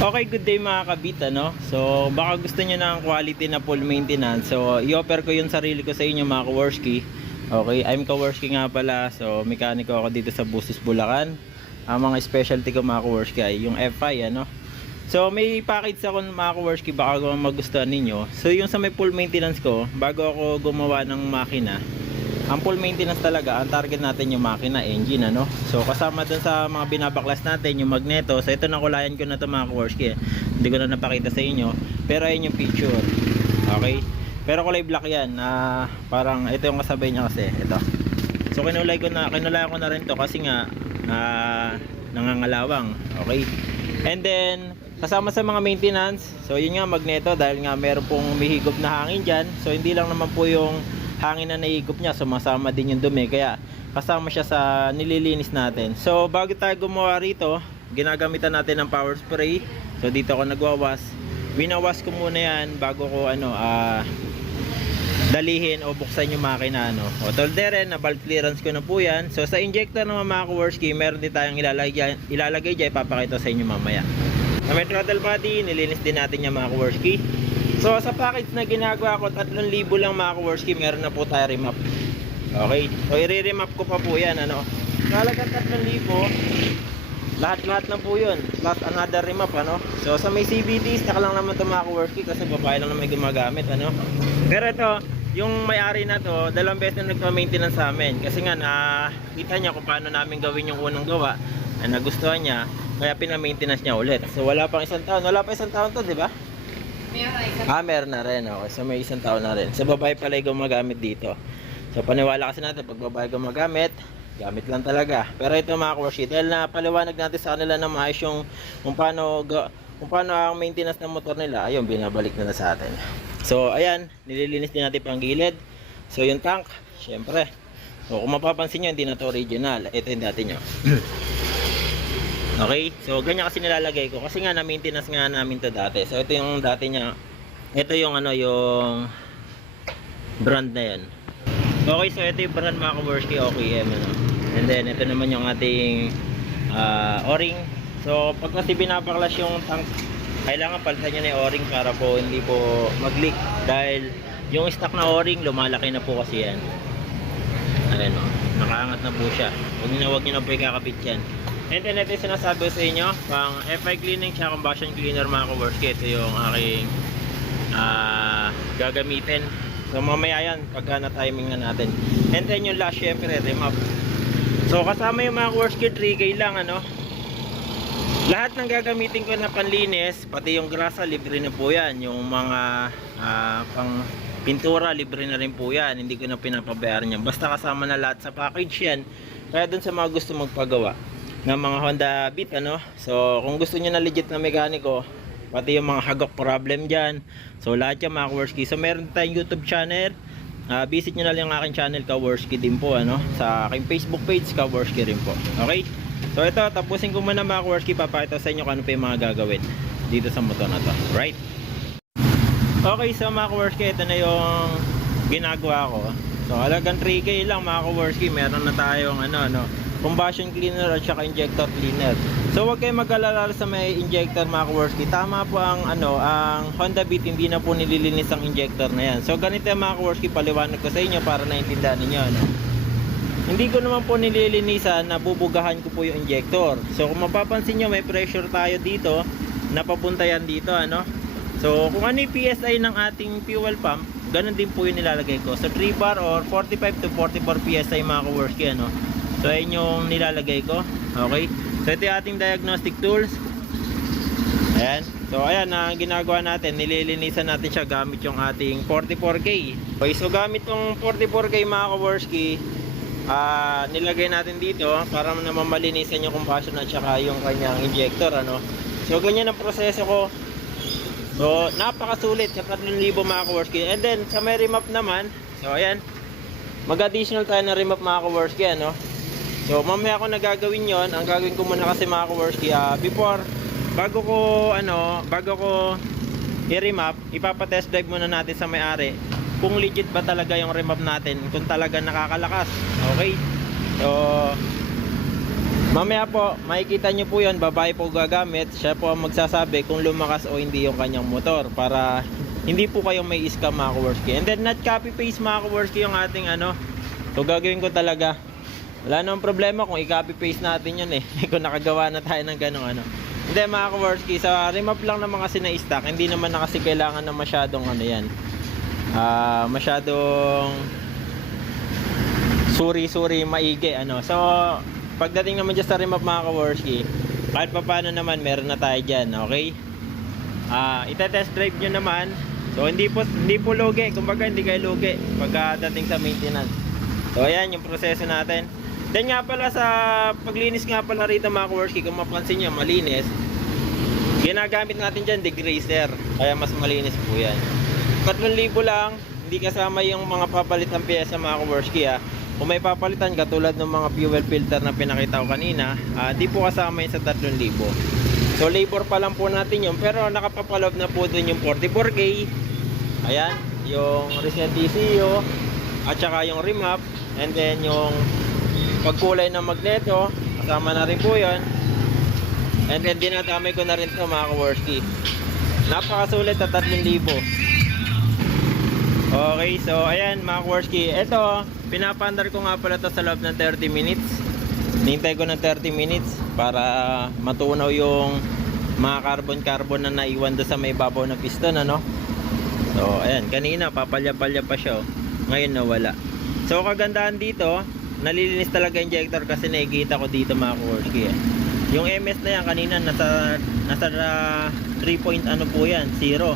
Okay, good day mga kabit, ano? So, baka gusto nyo ng quality na full maintenance. So, i-offer ko yung sarili ko sa inyo mga Kaworski. Okay, I'm Kaworski nga pala. So, mekaniko ako dito sa Busos, Bulacan. Ang mga specialty ko mga Kaworski ay yung FI, ano? So, may package ako mga Kaworski, baka magustuhan ninyo. So, yung sa may full maintenance ko, bago ako gumawa ng makina, ang full maintenance talaga, ang target natin yung makina, engine, ano. So kasama dun sa mga binabaklas natin yung magneto. So ito, nakulayan ko na to mga Kaworski, hindi ko na napakita sa inyo, pero ayun yung picture. Okay, pero kulay black yan, parang ito yung kasabay niya kasi ito. So kinulayan ko na rin to kasi nga nangangalawang. Okay, and then kasama sa mga maintenance, so yun nga magneto, dahil nga meron pong umihigop na hangin dyan. So hindi lang naman po yung hangin na naigop niya, sumasama din yung dumi, kaya kasama siya sa nililinis natin. So bago tayo gumawa rito, ginagamitan natin ng power spray. So dito ako nagwawas, winawas ko muna yan bago ko dalihin o buksan yung makina, ano. O toldere na valve clearance ko na po yan. So sa injector naman mga Kaworski, meron din tayong ilalagay dyan, ipapakita sa inyo mamaya. Sa may throttle body, nilinis din natin yung mga Kaworski. So sa package na ginagawa ko, 3,000 lang mga Kaworski, meron na po tayo remap. Okay, so i-remap ko pa po yan, ano. Kalagang 3,000, lahat na po yun, plus another remap, ano. So sa may CVT, staka lang naman ito mga Kaworski, kasi babae lang na may gumagamit, ano. Pero ito, yung may-ari na to, 2 beses na nagpa-maintenance sa amin. Kasi nga, nakita niya kung paano namin gawin yung unang gawa, na nagustuhan niya, kaya pina-maintenance niya ulit. So wala pa isang taon to, di ba? Meron na rin. Okay. So may isang taon na rin. Sa babae pala yung gumagamit dito. So paniwala kasi natin, pag babae gumagamit, gamit lang talaga. Pero ito mga Kaworski, dahil na paliwanag natin sa kanila na maayos yung kung paano ang maintenance ng motor nila, ayun, binabalik na sa atin. So ayan, nililinis din natin pang gilid. So yung tank, syempre, so kung mapapansin nyo, hindi na to original. Ito yung dati nyo. Okay, so ganyan kasi nilalagay ko kasi nga na-maintenance nga namin to dati. So ito yung dati niya. Ito yung yung brand na yan. Okay, so ito yung brand mga Kaworski, OKM, ano. And then ito naman yung ating O-ring. So pag kasi binabaklas yung tank, kailangan palitan niya na yung O-ring para po hindi po mag-leak, dahil yung stock na O-ring lumalaki na po kasi yan. Ayan, o, nakaangat na po siya. Huwag niyo na po ikakabit yan. And then ito yung sinasabi ko sa inyo, pang FI cleaning siya, combustion cleaner mga Kaworski. Ito yung aking gagamitin. So mamaya yan, pagka na-timing na natin. And then yung last, syempre, remap. So kasama yung mga Kaworski, 3K lang, ano. Lahat ng gagamitin ko na panlinis, pati yung grasa, libre na po yan. Yung mga pang pintura, libre na rin po yan. Hindi ko na pinapabayaran yan. Basta kasama na lahat sa package yan. Kaya dun sa mga gusto magpagawa ng mga Honda Beat, ano. So kung gusto niyo na legit na mekaniko, pati yung mga hagok problem dyan, so lahat yan mga Kaworski. So meron tayong YouTube channel, visit nyo na lang yung aking channel, Kaworski din po, ano. Sa aking Facebook page, Kaworski rin po. Okay, so ito, tapusin ko muna mga Kaworski, papakita sa inyo kung ano pa yung mga gagawin dito sa motor na to. Right, okay, so mga Kaworski, ito na yung ginagawa ko. So halagang 3K lang mga Kaworski, meron na tayong combustion cleaner at saka injector cleaner. So huwag kayong mag-alala sa may injector mga Kaworski. Tama po ang ang Honda Beat, hindi na po nililinis ang injector na yan. So ganito mga Kaworski, paliwanag ko sa inyo para naintindihan niyo, ano. Hindi ko naman po nililinisan, nabubugahan ko po yung injector. So kung mapapansin nyo, may pressure tayo dito, napapunta yan dito, ano. So kung ano yung PSI ng ating fuel pump, ganun din po yung nilalagay ko. So 3 bar or 45 to 44 PSI mga Kaworski, ano. So ayun yung nilalagay ko. Okay, so ito yung ating diagnostic tools. Ayan, so ayan na ginagawa natin, nililinisan natin siya gamit yung ating 44K. Okay, so gamit yung 44K mga Kaworski, nilagay natin dito para naman malinisan yung combustion at saka yung kanyang injector, ano. So ganyan ang proseso ko. So napakasulit sa 3,000 mga Kaworski. And then sa may remap naman, so ayan, mag-additional tayo na remap mga Kaworski, ano. So mamaya ako nagagawin yon. Ang gagawin ko muna kasi mga Kaworski, bago ko i-remap, ipapa-test drive muna natin sa may-ari kung legit ba talaga yung remap natin, kung talaga nakakalakas. Okay, so Mamaya po, makikita nyo po yun, babae po gagamit. Siya po ang magsasabi kung lumakas o hindi yung kanyang motor para hindi po kayong may scam mga kaworski. And then not copy paste mga kaworski yung ating ano. So gagawin ko talaga. Wala namang problema kung i-copy paste natin yun eh. Kung nakagawa na tayo ng ganong ano. Hindi mga kaworski, sa remap lang naman kasi na stock, hindi naman na kasi kailangan na masyadong ano yan. Masyadong suri-suri maigi ano. So pagdating naman dyan sa remap mga kaworski, kahit pa paano naman meron na tayo dyan, okay? Ita-test drive nyo naman. So hindi po lugi, kumbaga hindi kayo lugi pagdating sa maintenance. So ayan yung proseso natin. Then nga pala sa paglinis nga pala rito mga kaworski, kung mapansin nyo malinis, ginagamit natin dyan degreaser, kaya mas malinis po yan. 3,000 lang, hindi kasama yung mga papalit ng pyesa mga kaworski ha. Kung may papalitan katulad ng mga fuel filter na pinakita ko kanina, di po kasama yun sa 3,000. So labor pa lang po natin yun, pero nakapapalob na po dun yung 44K. Ayan, yung recent ECU at saka yung remap, and then yung pagkulay ng magneto, kasama na rin po yun. And then dinadamay ko na rin ito mga kaworski. Napakasulit na 3,000. Okay, so ayan mga kaworski, ito pinapaandar ko nga pala ito sa loob ng 30 minutes. Nintay ko ng 30 minutes para matunaw yung mga carbon na naiwan doon sa may babaw ng piston ano. So ayan, kanina papalya-palya pa siya oh. Ngayon nawala. So kagandahan dito, nalilinis talaga injector kasi nakikita ko dito mga kaworski. Yung MS na yan kanina nasa 3 point ano po yan, 0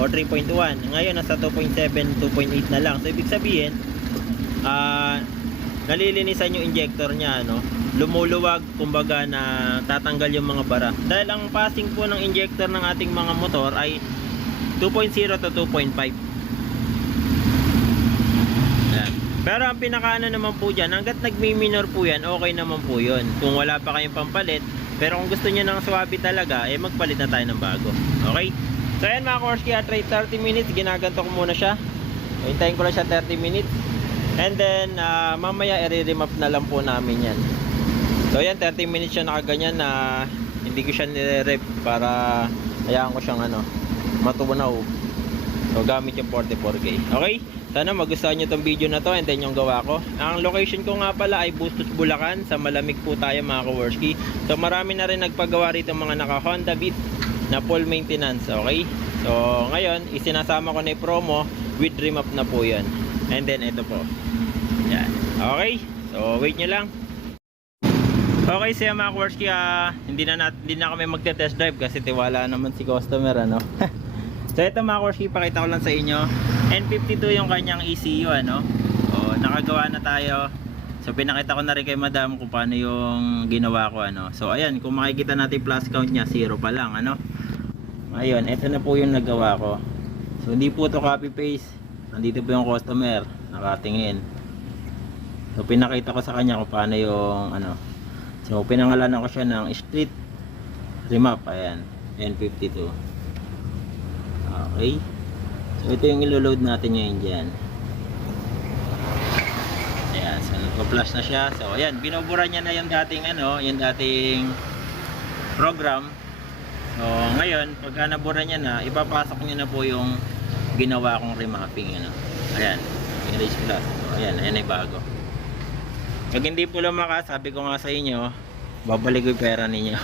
o 3.1. Ngayon nasa 2.7, 2.8 na lang. So ibig sabihin, nalilinisan yung injector niya ano. Lumuluwag, kumbaga na tatanggal yung mga bara. Dahil ang passing po ng injector ng ating mga motor ay 2.0 to 2.5. Ayan. Pero ang pinakaano naman po dyan, hanggat nagmi-minor po yan, okay naman po yun. Kung wala pa kayong pampalit, pero kung gusto nyo ng swabe talaga, eh magpalit na tayo ng bago. Okay? So ayan mga kaworski, at 30 minutes, ginaganto ko muna siya. Hintayin ko lang siya 30 minutes. And then, mamaya i-remap na lang po namin yan. So ayan, 30 minutes siya nakaganyan na hindi ko siya nire-rep para hayaan ko siyang ano, matunaw. So gamit yung 44K. Okay? Sana magustuhan nyo itong video na to and then yung gawa ko. Ang location ko nga pala ay Bustos, Bulacan. Sa malamig po tayo mga kaworski. So marami na rin nagpagawa rito mga naka Honda Beat na full maintenance. Okay? So ngayon, isinasama ko na yung promo with remap na po yan. And then ito po. Yan. Okay? So wait nyo lang. Okay, so mga kaworski, hindi na kami magte-test drive kasi tiwala naman si customer ano. So ito mga kaworski, pakita ko lang sa inyo. N52 yung kanyang ECU ano. O, nakagawa na tayo. So pinakita ko na rin kay madam kung paano yung ginawa ko ano. So ayan, kung makikita natin plus count niya, 0 pa lang ano. Ayun, ito na po yung nagawa ko. So hindi po to copy paste. Nandito po yung customer, nakatingin. So pinakita ko sa kanya kung paano yung ano. So pinangalanan ko siya ng street remap, ayan, N52. Okay. So ito yung ilo-load natin ngayon dyan. Ayan, so nagpa-flash na siya. So ayan, binubura niya na yung dating ano, yung dating program. So ngayon, pagka nabura niya na, ipapasok niya na po yung ginawa kong remapping ano. Ayan, erase plus. So ayan, ayan ay bago. Pag hindi po lumakas, sabi ko nga sa inyo, babalik ko yung pera ninyo.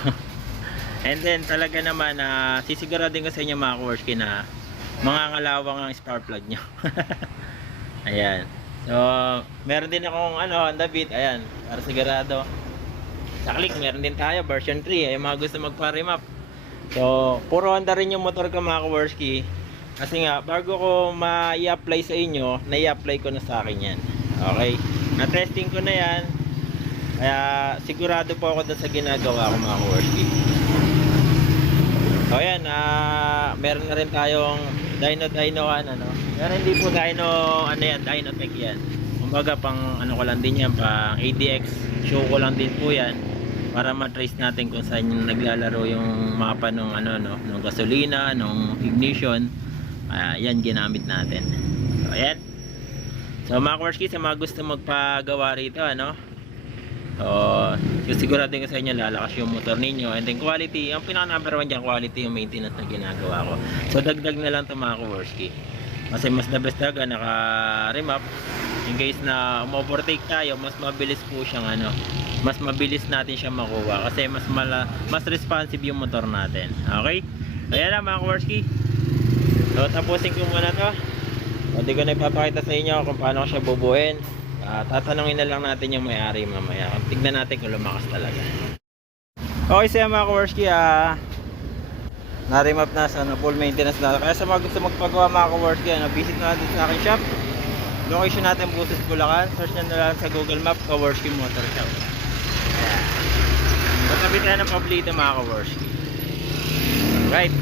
And then talaga naman, sisiguradin ko sa inyo mga kaworski na mangangalawang ang spark plug nyo. Ayan. So meron din akong ano, Honda Beat. Ayan, para sigurado. Sa Click meron din tayo version 3. Ay mga gusto magpa-remap. So puro Honda rin yung motor ko mga kaworski. Kasi nga bago ko ma-i-apply sa inyo, na-i-apply ko na sa akin yan. Okay, na-testing ko na yan. Kaya sigurado po ako doon sa ginagawa ko mga kaworski. So ayan, meron na rin tayong dyno-dynoan ano. Pero hindi po dyno ano yan, Dynotech yan. Kumbaga pang ano ko lang din yan, pang ADX show ko lang din po yan para ma-trace natin kung saan yung naglalaro yung mapa ng ano no, ng gasolina, ng ignition. Yan ginamit natin. So ayan. So mga kaworski, sa mga gusto magpagawa rito ano, Sigurado ko sa inyo lalakas yung motor ninyo. And then quality, ang pinaka number 1 dyan, quality yung maintenance na ginagawa ko. So dagdag na lang ito mga ka-Worski. Kasi mas the best talaga naka remap. In case na overtake tayo, mas mabilis po siyang mas mabilis natin siya makuha kasi mas responsive yung motor natin. Okay? Ayan na mga ka-Worski. So tapusin ko muna to. Hindi ko na ipapakita sa inyo kung paano ko siya bubuin. Tatanungin na lang natin yung may-ari mamaya. Tignan natin kung lumakas talaga. Okay, so mga ka-Worski, na-remap na sa full maintenance na. Kaya sa mga gusto magpagawa mga ka-Worski, visit na natin sa akin shop. Location natin Buses, Bulacan. Search nyo na lang sa Google Map, ka-Worski Motor Shop. Ayan. Matabi tayo ng pablito mga ka-Worski. Alright.